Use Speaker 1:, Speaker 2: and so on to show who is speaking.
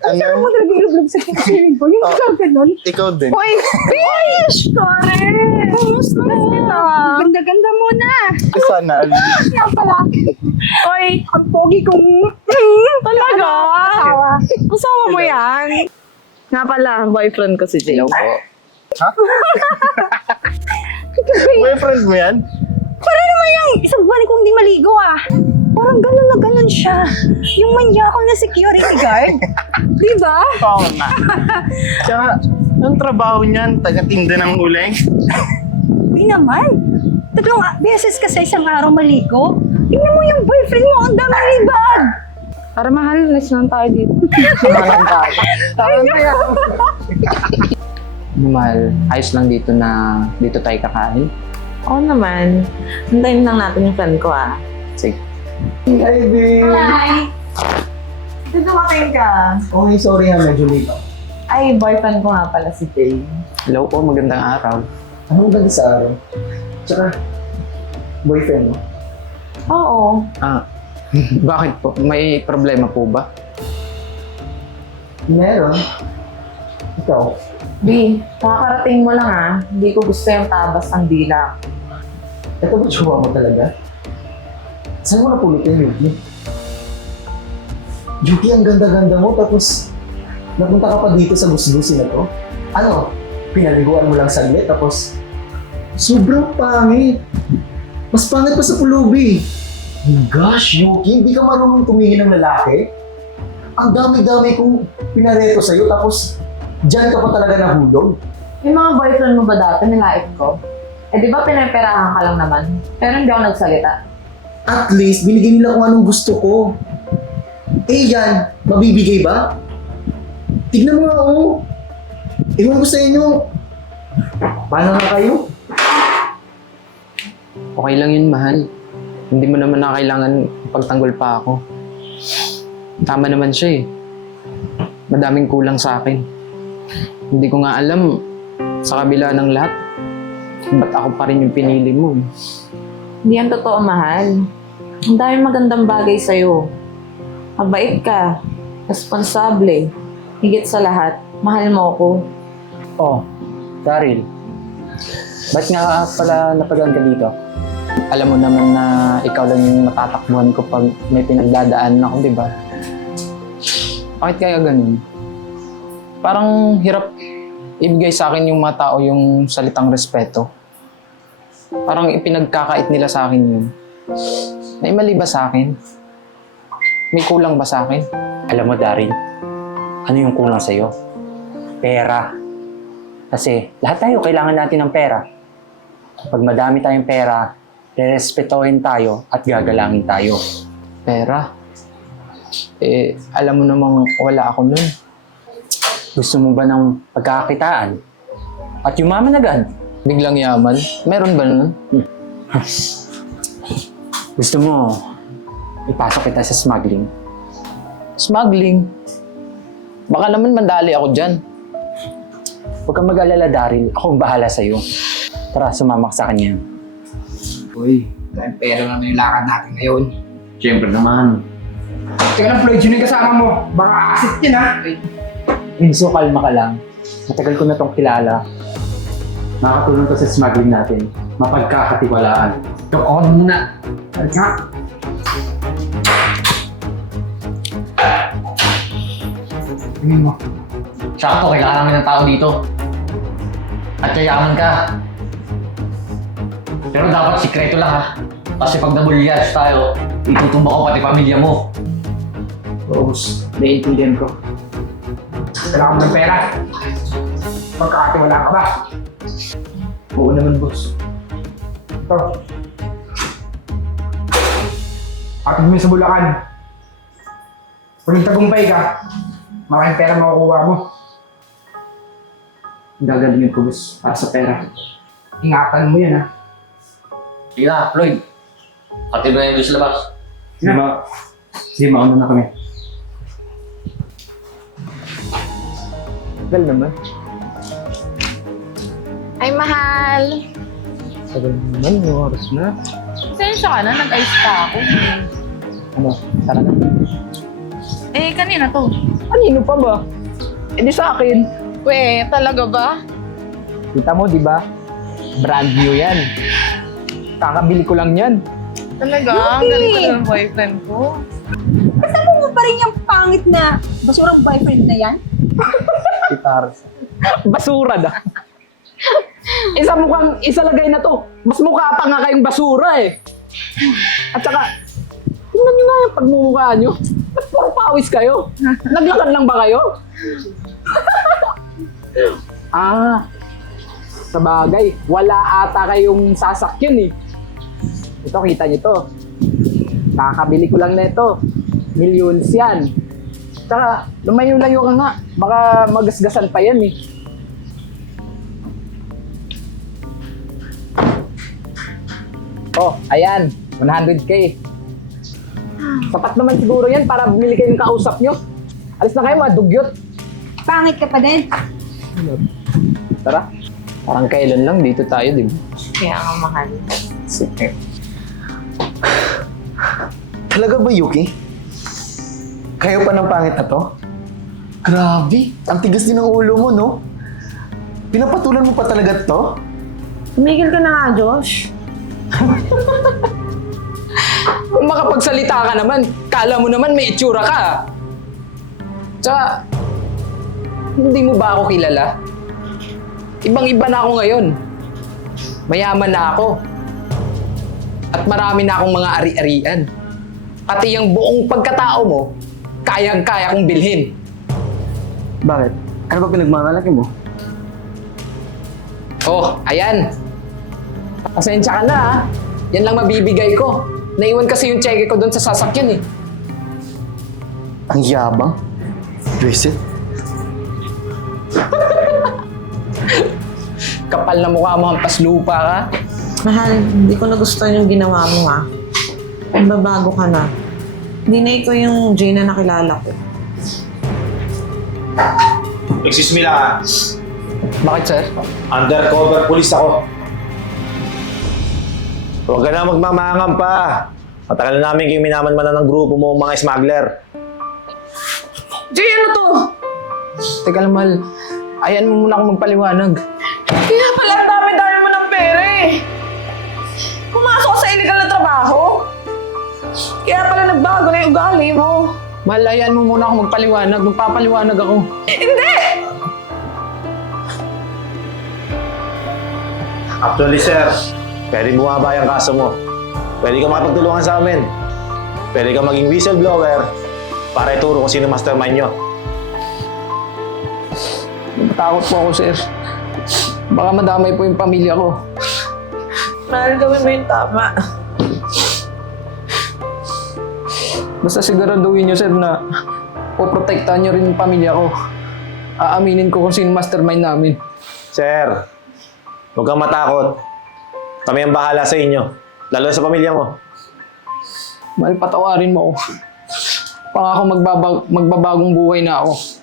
Speaker 1: Ang sarap mo talaga ilublob sa feeling ko. Yung ikaw ganun.
Speaker 2: Ikaw din.
Speaker 1: Uy, bish! Kare! Kumusta na? Ganda-ganda mo na.
Speaker 2: Sana.
Speaker 1: Yan pala. Uy, ang pogi kong...
Speaker 3: Talaga?
Speaker 1: Asawa.
Speaker 3: Kasama mo yan? Nga pala, boyfriend ko si Jay.
Speaker 2: Ha? Boyfriend mo yan?
Speaker 1: Para naman yung isang buwan kong di maligo ah. Parang gano'n na gano'n siya. Yung manyakol na security guard. Di ba?
Speaker 2: Oo nga. Tsaka, ang trabaho niyan, taga-tinda ng uling.
Speaker 1: Di naman. Tatlong beses ka sa isang araw maligo. Tingnan mo yung boyfriend mo, ang daming libag.
Speaker 3: Para mahal, let's lang tayo dito.
Speaker 4: Samahan tayo. Tama na yan. Mahal, ayos lang dito na dito tayo kakain.
Speaker 3: Oo naman. Hintayin lang natin yung friend ko ah.
Speaker 4: Sige.
Speaker 2: Hi, babe.
Speaker 1: Hi.
Speaker 3: Dito dumating ka.
Speaker 2: Okay, sorry ha, medyo late ako.
Speaker 3: Ay, boyfriend ko nga pala si Jay.
Speaker 4: Hello po, magandang araw.
Speaker 2: Anong ganda sa araw? Tsaka, boyfriend mo?
Speaker 3: Oo.
Speaker 4: Bakit po? May problema po ba?
Speaker 2: Meron. Ikaw?
Speaker 3: B, kakarating mo lang ah. Hindi ko gusto yung tabas ng dila.
Speaker 2: Ito ba jowa mo talaga? Saan mo napulot yung Yuki? Yuki, ang ganda-ganda mo, tapos napunta ka pa dito sa gusgusin na to? Ano? Pinaliguan mo lang saglit, tapos sobrang pangit. Mas pangit pa sa pulubi. Oh gosh, Yuki, hindi ka marunong tumingin ng lalaki? Ang dami-dami kong pinareto sa'yo, tapos dyan ka pa talaga nahulog.
Speaker 3: Yung mga boyfriend mo ba dati, nilait ko? Eh di ba pinaperahan ka lang naman? Pero hindi ako nagsalita.
Speaker 2: At least, binigay nila kung anong gusto ko. Eh yan, mabibigay ba? Tignan mo nga ako. Ewan ko sa inyo. Paano na kayo?
Speaker 4: Okay lang yun, mahal. Hindi mo naman na kailangan pagtanggol pa ako. Tama naman siya eh. Madaming kulang sa akin. Hindi ko nga alam, sa kabila ng lahat, ba't ako pa rin yung pinili mo?
Speaker 3: Hindi yan totoo, mahal. Ang daming magandang bagay sa'yo. Mabait ka. Responsable. Higit sa lahat, mahal mo ako.
Speaker 4: Oh, Daryl. Ba't nga pala napagaan ka dito? Alam mo naman na ikaw lang yung matatakbuhan ko pag may pinagdadaanan ako, di ba? Bakit kaya ganun? Parang hirap ibigay sa akin yung mga tao yung salitang respeto. Parang ipinagkakait nila sa akin yun. May mali ba sa akin? May kulang ba sa akin?
Speaker 5: Alam mo, Darin, ano yung kulang sa'yo? Pera. Kasi lahat tayo kailangan natin ng pera. Pag madami tayong pera, rerespetohin tayo at gagalangin tayo.
Speaker 4: Pera? Eh, alam mo namang wala ako nun.
Speaker 5: Gusto mo ba ng pagkakakitaan? At yumaman agad?
Speaker 4: Biglang yaman? Meron ba nun?
Speaker 5: Gusto mo ipasok kita sa smuggling?
Speaker 4: Smuggling? Baka naman mandali ako dyan.
Speaker 5: Huwag kang mag-alala, Daryl. Ako ang bahala sa'yo. Tara, sumama ka sa kanya.
Speaker 6: Uy, dahil pera naman yung lakad natin ngayon.
Speaker 5: Siyempre naman.
Speaker 6: Teka lang, Floyd, yun yung kasama mo. Baka asit yun, ha?
Speaker 5: Minso, kalma ka lang. Matagal ko na tong kilala. Makakatulong to sa smuggling natin. Mapagkakatiwalaan.
Speaker 6: Ito, ako na muna. Halika. Tingin mo.
Speaker 7: Sakto, kailangan namin ng tao dito. At yayaman ka. Pero dapat sikreto lang ha. Kasi pag nabulyas tayo, itutumba ko pati pamilya mo.
Speaker 6: Boss, naiintindihan ko. Kailangan mo ng pera. Magkakatiwala ka ba?
Speaker 2: Oo naman, boss.
Speaker 6: Ito. Atin mo yun sa Bulacan. Pag nagtagumpay ka, maraming pera makukuha mo.
Speaker 5: Gagalingin ko, boss, para sa pera.
Speaker 6: Ingatan mo yan, ha?
Speaker 7: Sige na, Floyd. Pati ba yung doon sa labas?
Speaker 5: Sige, mauna na kami.
Speaker 4: Tagal naman.
Speaker 3: Ay, mahal.
Speaker 4: Tagal naman, yung oras na.
Speaker 3: Pasensya ka na, nag-ice pa ako.
Speaker 4: Ano, tara na.
Speaker 3: Eh, kanina to.
Speaker 6: Kanino pa ba? Eh di sa akin.
Speaker 3: We, talaga ba?
Speaker 6: Kita mo, di ba? Brand new yan. Kakabili ko lang yan.
Speaker 3: Talaga? Ang galing ko ng boyfriend ko.
Speaker 1: Kasama mo pa rin yung pangit na basurang boyfriend na yan?
Speaker 6: Basura da. Isa lagay na to. Mas mukha pa nga kayong basura eh. At saka, tingnan nyo nga yung pagmumukha nyo. Ba't puro pawis kayo? Naglakad lang ba kayo? Sa bagay, wala ata kayong sasakyan eh. Ito, kita nyo to. Nakakabili ko lang na ito. Millions yan. Tsaka, lumayo-layo ka nga. Baka magasgasan pa yan eh. Oh, ayan. 100K. Sapat naman siguro yan para bumili kayong kausap nyo. Alis na kayo, mga dugyot.
Speaker 1: Pangit ka pa din.
Speaker 6: Tara.
Speaker 4: Parang kailan lang dito tayo, di ba?
Speaker 3: Kaya nga mahal.
Speaker 4: Sige.
Speaker 2: Talaga ba, Yuki? Kayo pa ng pangit na to? Grabe, ang tigas din ng ulo mo, no? Pinapatulan mo pa talaga to?
Speaker 3: Tumigil ka na nga, Josh.
Speaker 6: Kung makapagsalita ka naman, kala mo naman may itsura ka. Tsaka, hindi mo ba ako kilala? Ibang-iba na ako ngayon. Mayaman na ako. At marami na akong mga ari-arian. Pati yung buong pagkatao mo, kayang-kaya kong bilhin.
Speaker 2: Bakit? Ano ba pinagmamalaki mo?
Speaker 6: Oh, ayan. Pasensya ka na ha. Yan lang mabibigay ko. Naiwan kasi yung cheque ko doon sa sasakyan eh.
Speaker 2: Ang yabang. Visit?
Speaker 6: Kapal na mukha mo, hampas lupa ka.
Speaker 3: Mahal, hindi ko nagustuhan yung ginawa mo ha. Magbabago ka na. Hindi na ikaw yung Jay na nakilala ko.
Speaker 8: Excuse me lang ah.
Speaker 6: Bakit, sir?
Speaker 8: Undercover police ako. Huwag ka na magmamangam pa. Matagal na namin kayong minaman-manan ng grupo mo mga smuggler.
Speaker 6: Jay, ano to? Teka lang, mahal. Ayan mo muna ako magpaliwanag.
Speaker 3: Kaya pala ang dami-dami mo ng pera eh. Pumasok ka sa illegal na trabaho. Kaya pala nagbago na yung ugali mo.
Speaker 6: Mahal, ayan mo muna ako magpaliwanag. Magpapaliwanag ako.
Speaker 3: Hindi!
Speaker 8: Actually sir, pwede bumaba yung kaso mo. Pwede ka makipagtulungan sa amin. Pwede ka maging whistleblower para ituro kung sino mastermind nyo.
Speaker 6: Takot po ako, sir. Baka madamay po yung pamilya ko.
Speaker 3: Mahal, gawin mo yung tama.
Speaker 6: Basta siguraduhin nyo, sir, na poprotektahan nyo rin yung pamilya ko. Aaminin ko kung sino mastermind namin.
Speaker 8: Sir, huwag kang matakot. Kami ang bahala sa inyo. Lalo sa pamilya mo.
Speaker 6: Mahal, patawarin mo ako. Pangako magbabagong buhay na ako.